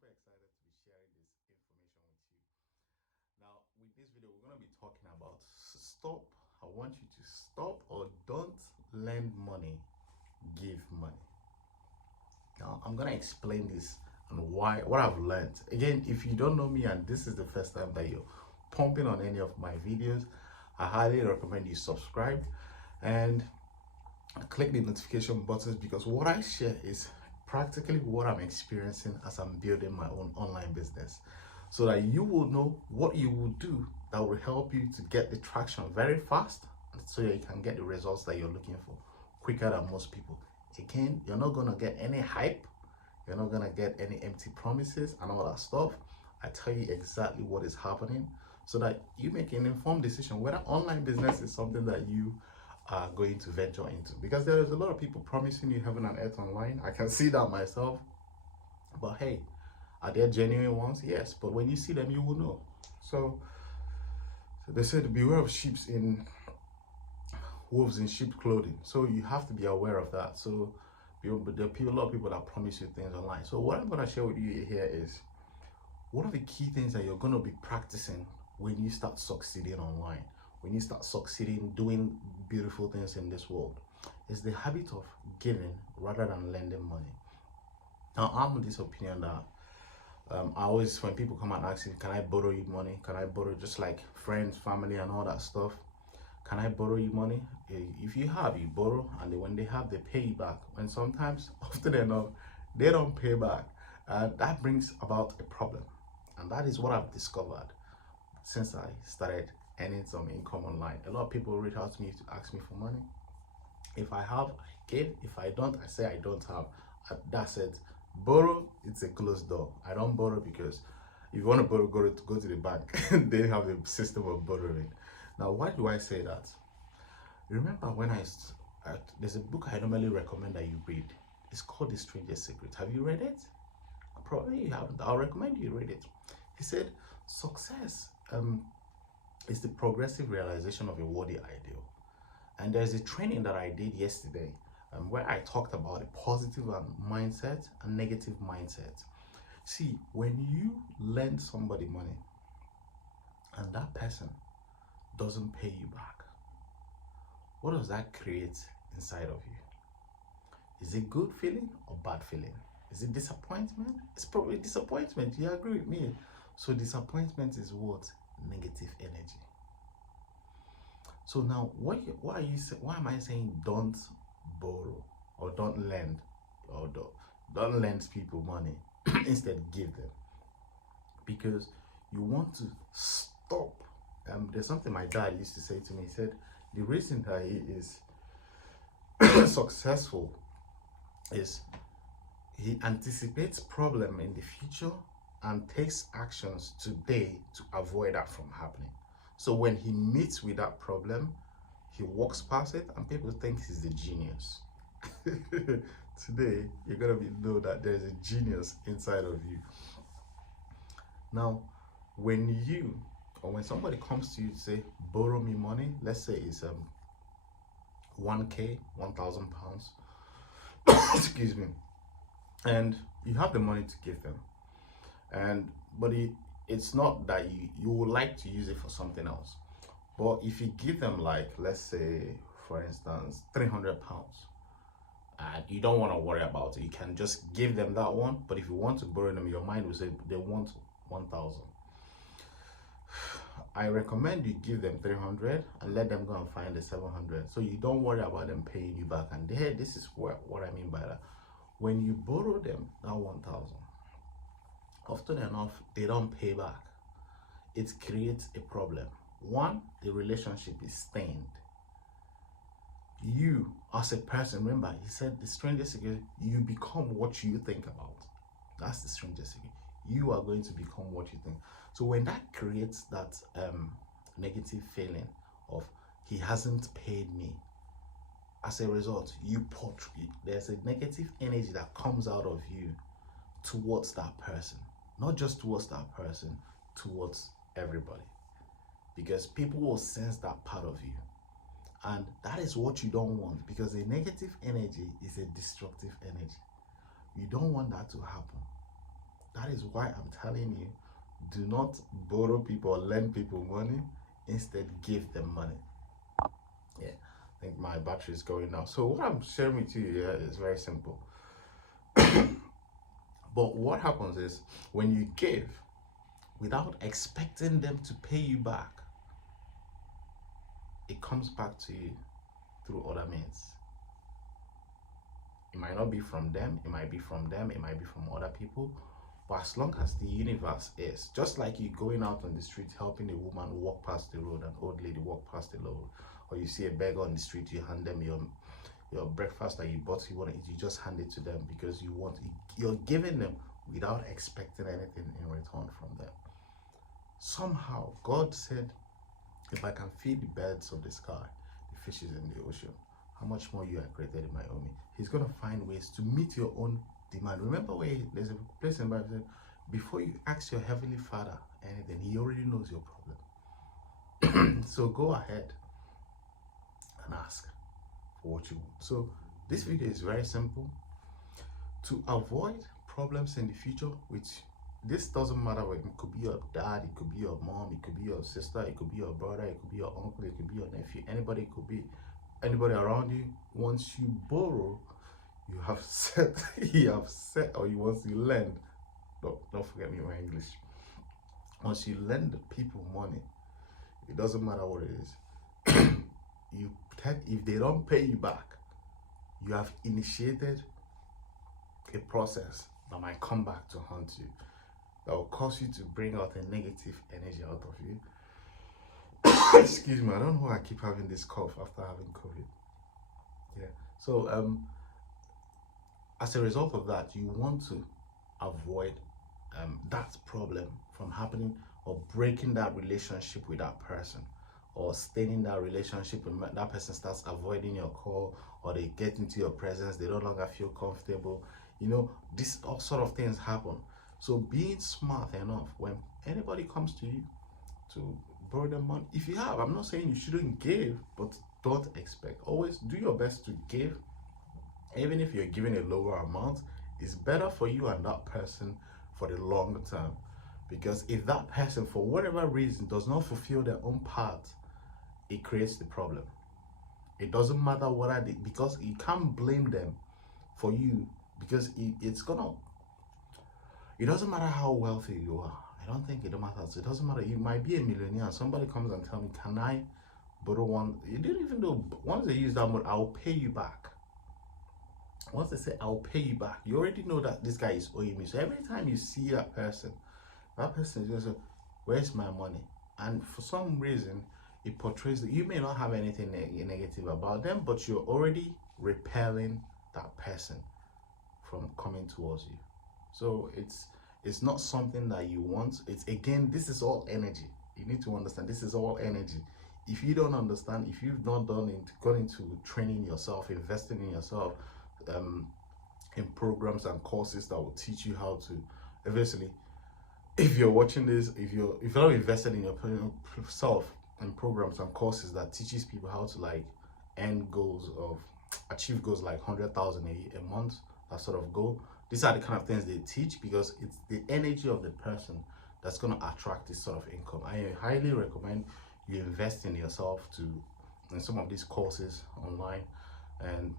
super excited to be sharing this information with you. Now, with this video, we're going to be talking about stop. I want you to stop or don't lend money, give money. Now, I'm going to explain this and why, what I've learned. Again, if you don't know me and this is the first time that you're pumping on any of my videos, I highly recommend you subscribe and click the notification buttons, because what I share is practically what I'm experiencing as I'm building my own online business, so that you will know what you will do that will help you to get the traction very fast, so that you can get the results that you're looking for quicker than most people. Again, you're not going to get any hype, you're not going to get any empty promises and all that stuff. I tell you exactly what is happening so that you make an informed decision whether online business is something that you are going to venture into, because there is a lot of people promising you heaven and earth online. I can see that myself, but hey, are there genuine ones? Yes, but when you see them you will know. So they said beware of sheeps in wolves in sheep clothing, so you have to be aware of that. So but there are a lot of people that promise you things online. So what I'm going to share with you here is what are the key things that you're going to be practicing when you start succeeding online, when you start succeeding doing beautiful things in this world. Is the habit of giving rather than lending money. Now, I'm of this opinion that I always, when people come and ask me, can I borrow you money? Can I borrow, just like friends, family and all that stuff? Can I borrow you money? If you have, you borrow, and when they have, they pay you back. And sometimes, often enough, they don't pay back. That brings about a problem. And that is what I've discovered since I started earning some income online. A lot of people reach out to me to ask me for money. If I have, I give. If I don't, I say I don't have. That's it. Borrow, it's a closed door. I don't borrow, because if you want to borrow, go to the bank. They have a system of borrowing. Now, why do I say that? Remember when there's a book I normally recommend that you read. It's called The Stranger's Secret. Have you read it? Probably you haven't. I'll recommend you read it. He said success is the progressive realization of a worthy ideal. And there's a training that I did yesterday where I talked about a positive mindset and negative mindset. See, when you lend somebody money and that person doesn't pay you back, what does that create inside of you? Is it good feeling or bad feeling? Is it disappointment? It's probably disappointment. You agree with me? So disappointment is what? Negative energy. So now, why am I saying don't borrow or don't lend or don't lend people money? Instead, give them. Because you want to stop. There's something my dad used to say to me. He said the reason that he is successful is he anticipates problem in the future and takes actions today to avoid that from happening. So when he meets with that problem, he walks past it and people think he's the genius. Today, you're gonna know that there's a genius inside of you. Now, when somebody comes to you to say, borrow me money, let's say it's 1K, £1,000, excuse me, and you have the money to give them, but it's not that you would like to use it for something else. But if you give them, like, let's say for instance £300, and you don't want to worry about it, you can just give them that one. But if you want to borrow them, your mind will say they want 1,000. I recommend you give them 300 and let them go and find the 700, so you don't worry about them paying you back. And this is what I mean by that. When you borrow them that 1,000, often enough they don't pay back. It creates a problem. One, the relationship is stained. You as a person, remember he said the strangest secret, you become what you think about. That's the strangest secret. You are going to become what you think. So when that creates that negative feeling of he hasn't paid me, as a result there's a negative energy that comes out of you towards that person. Not just towards that person, towards everybody, because people will sense that part of you, and that is what you don't want, because a negative energy is a destructive energy. You don't want that to happen. That is why I'm telling you, do not borrow people or lend people money. Instead, give them money. Yeah, I think my battery is going now. So what I'm sharing with you here is very simple. But what happens is when you give without expecting them to pay you back, it comes back to you through other means. It might not be from them, it might be from them, it might be from other people. But as long as the universe is, just like you going out on the street helping a woman walk past the road, an old lady walk past the road, or you see a beggar on the street, you hand them your breakfast that you bought, you want to eat, you just hand it to them because you're giving them without expecting anything in return from them. Somehow God said, if I can feed the birds of the sky, the fishes in the ocean, how much more you are created in my own. He's going to find ways to meet your own demand. Remember where there's a place in the Bible that before you ask your heavenly Father anything, he already knows your problem. So go ahead and ask for what you want. So this video is very simple. To avoid problems in the future, which this doesn't matter what, it could be your dad, it could be your mom, it could be your sister, it could be your brother, it could be your uncle, it could be your nephew, anybody, it could be anybody around you. Once you borrow, you have set or you once you lend, don't forget me my English. Once you lend people money, it doesn't matter what it is. If they don't pay you back, you have initiated a process that might come back to haunt you, that will cause you to bring out a negative energy out of you. Excuse me, I don't know why I keep having this cough after having COVID. Yeah. So as a result of that, you want to avoid that problem from happening, or breaking that relationship with that person, or staying in that relationship and that person starts avoiding your call, or they get into your presence, they no longer feel comfortable. You know, this all sort of things happen. So being smart enough, when anybody comes to you to borrow them money, if you have, I'm not saying you shouldn't give, but don't expect. Always do your best to give. Even if you're giving a lower amount, it's better for you and that person for the long term. Because if that person, for whatever reason, does not fulfill their own part, it creates the problem. It doesn't matter what I did, because you can't blame them for you, because it doesn't matter how wealthy you are. I don't think it matters. It doesn't matter. You might be a millionaire and somebody comes and tell me, can I borrow one? You didn't even know, once they use that money, I'll pay you back. Once they say I'll pay you back, you already know that this guy is owing me. So every time you see that person is just say, where's my money? And for some reason, it portrays that you may not have anything negative about them, but you're already repelling that person from coming towards you. So it's not something that you want. It's, again, this is all energy. You need to understand, this is all energy. If you don't understand, if you've not gone into training yourself, investing in yourself, in programs and courses that will teach you how to, eventually, if you're watching this, if you're not invested in yourself in programs and courses that teaches people how to like achieve goals like 100,000 a month, that sort of goal, these are the kind of things they teach, because it's the energy of the person that's going to attract this sort of income. I highly recommend you invest in yourself in some of these courses online, and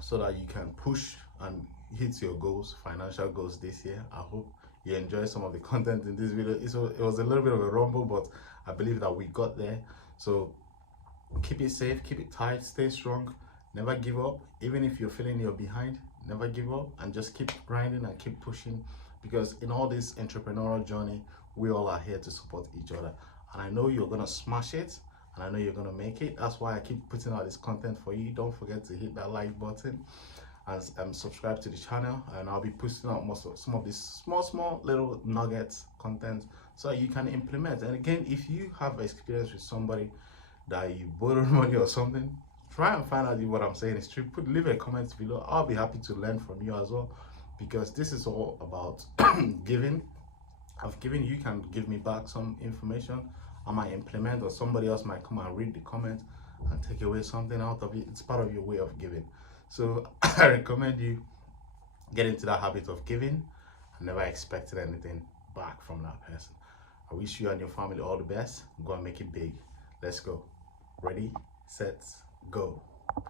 so that you can push and hit your goals, financial goals this year. I hope you enjoy some of the content in this video. It was a little bit of a rumble, but I believe that we got there. So keep it safe, keep it tight, stay strong, never give up. Even if you're feeling you're behind, never give up, and just keep grinding and keep pushing, because in all this entrepreneurial journey, we all are here to support each other. And I know you're gonna smash it, and I know you're gonna make it. That's why I keep putting out this content for you. Don't forget to hit that like button and subscribe to the channel, and I'll be posting out some of these small little nuggets content so you can implement. And again, if you have experience with somebody that you borrowed money or something, try and find out if what I'm saying is true. Leave a comment below. I'll be happy to learn from you as well, because this is all about giving. I've given, you can give me back some information I might implement, or somebody else might come and read the comment and take away something out of it. It's part of your way of giving. So I recommend you get into that habit of giving, never expected anything back from that person. I wish you and your family all the best. Go and make it big. Let's go. Ready, set, go.